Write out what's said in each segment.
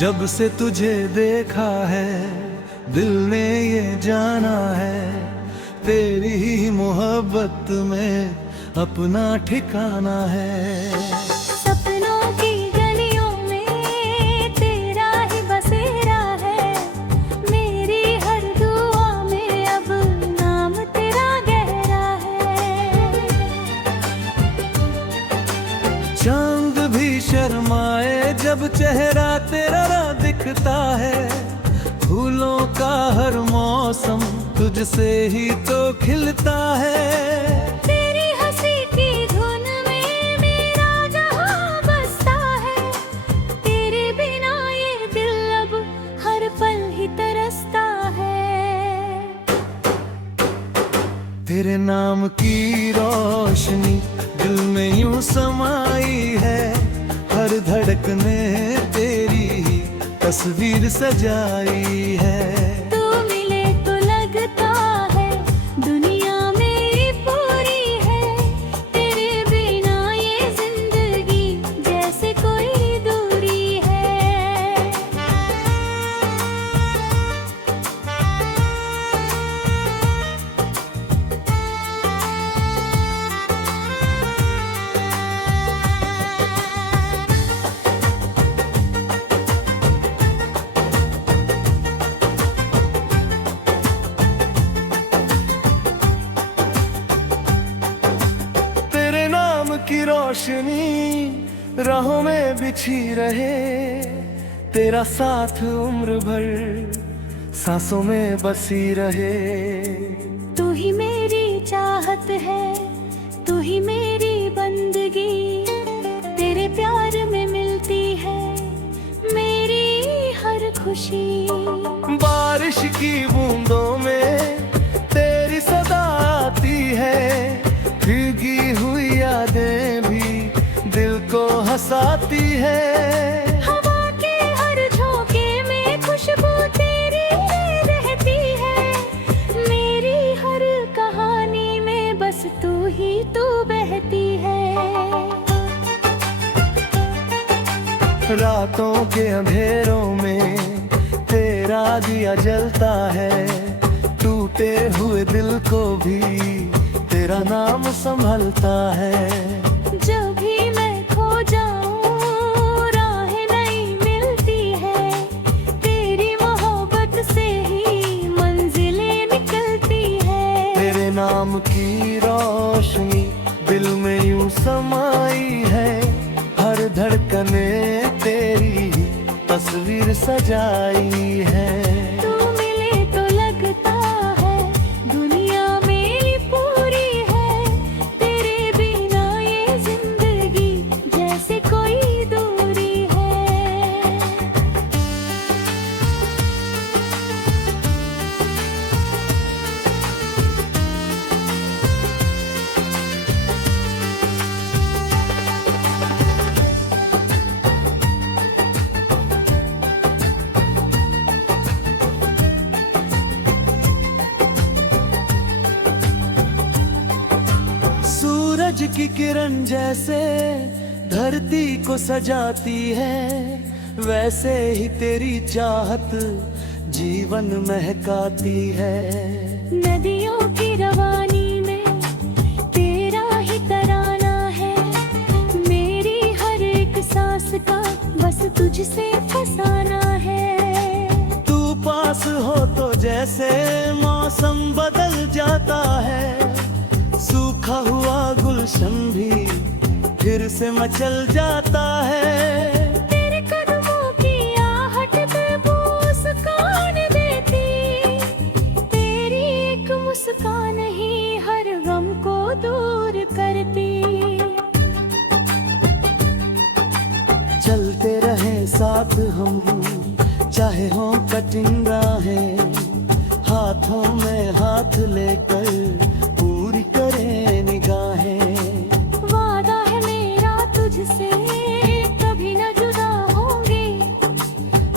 जब से तुझे देखा है दिल ने ये जाना है, तेरी ही मोहब्बत में अपना ठिकाना है। सपनों की गलियों में तेरा ही बसेरा है, मेरी हर दुआ में अब नाम तेरा गहरा है। चांद भी शर्माए जब चेहरा तेरा दिखता है, फूलों का हर मौसम तुझसे ही तो खिलता है। तेरी हंसी की धुन में मेरा जहां बसता है, तेरे बिना ये दिल अब हर पल ही तरसता है। तेरे नाम की रोशनी दिल में यूं समाई है, हर धड़कने तेरी ही तस्वीर सजाई है। तू मिले तो लगता है दुनिया मेरी पूरी है, तेरे बिना ये जिंदगी जैसे कोई दूरी है। की रोशनी राहों में बिछी रहे, तेरा साथ उम्र भर सांसों में बसी रहे। तू ही मेरी चाहत है, तू ही मेरी बंदगी, तेरे प्यार में मिलती है मेरी हर खुशी। बारिश की बूंदों में तेरी सदा आती है, भीगी हुई यादें भी दिल को हंसाती है। हवा के हर झोंके में खुशबू तेरी रहती है, मेरी हर कहानी में बस तू ही तू बहती है। रातों के अंधेरों में तेरा दिया जलता है, टूटे हुए दिल को भी तेरा नाम संभलता है। जब भी मैं खो जाऊं राहें नहीं मिलती है, तेरी मोहब्बत से ही मंजिलें निकलती है। तेरे नाम की रोशनी दिल में यूं समाई है, हर धड़कने तेरी तस्वीर सजाई है। तू मिले तो लगता है दुनिया मेरी पूरी है, तेरे बिना ये जिंदगी जैसे कोई दूरी है। सूरज की किरण जैसे धरती को सजाती है, वैसे ही तेरी चाहत जीवन महकाती है। नदियों की रवानी में तेरा ही तराना है, मेरी हर एक सांस का बस तुझसे फसाना है। तू पास हो तो जैसे मौसम बदल जाता है, सूखा हुआ गुलशन भी फिर से मचल जाता है। तेरे कदमों की आहट पे मुस्कान देती, तेरी एक मुस्कान ही हर गम को दूर करती। चलते रहे साथ हम चाहे हो कठिन राहें, हाथों में हाथ लेकर पूरी करें निगाहें। वादा है मेरा तुझसे कभी न जुदा होंगे,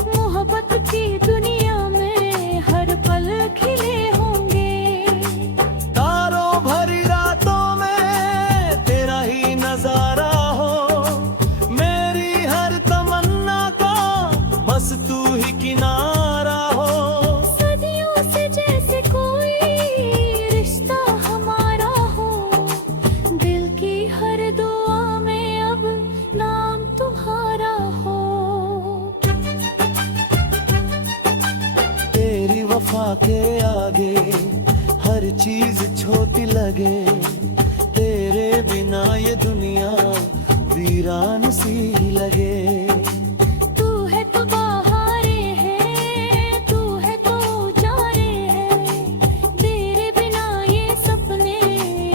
मोहब्बत की दुनिया में हर पल खिले होंगे। तारों भरी रातों में तेरा ही नजारा हो, मेरी हर तमन्ना का बस होती लगे, तेरे बिना ये दुनिया वीरान सी लगे। तू है तो बहारे है, तू है तो जारे है, तेरे बिना ये सपने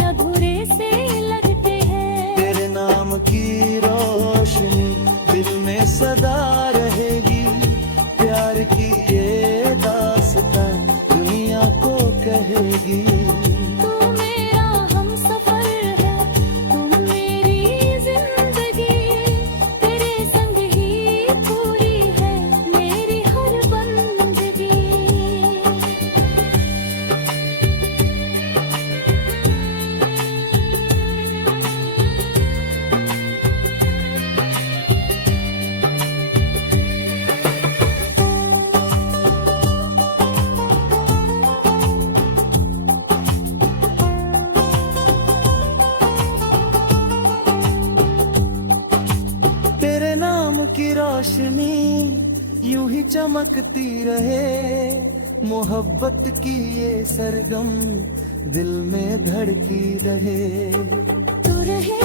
अधूरे से लगते हैं। तेरे नाम की रोशनी दिल में सदा रहेगी, प्यार की ये दास्तां दुनिया को कहेगी। तू मेरा हमसफर है, तुम मेरी जिंदगी, तेरे संग ही पूरी है मेरी हर बंदगी। तेरे नाम की रोशनी यूं ही चमकती रहे, मोहब्बत की ये सरगम दिल में धड़की रहे। तू रहे